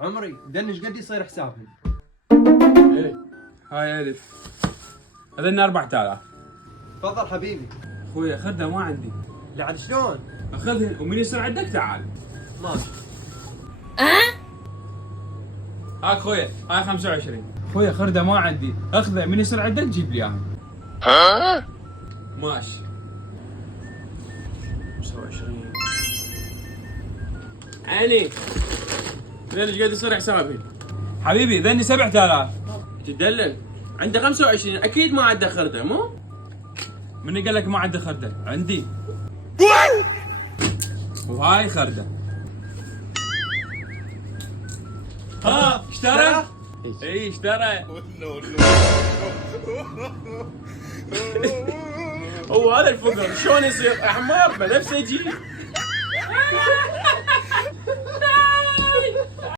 عمري دنش قد يصير حسابهم؟ ايه هاي 1000 هذن 4000. تفضل حبيبي. اخوي خذها ما عندي. لا عاد شلون؟ اخذهن ومن يصير عندك تعال. ماشي. هاك اخويا هاي 25. اخويا خردة ما عندي، اخذه من يصير عندك جيب لي اياها. ماشي. 25. عيني ليش قاعد يصير حسابي؟ حبيبي ذني 7000. تدلل عنده 25 اكيد ما عنده خردة مو؟ من قال لك ما عنده خردة؟ عندي. وهاي خردة. ها اشترى؟ اي اشترى. هو هذا الفقر شلون يصير احمر بنفسجي؟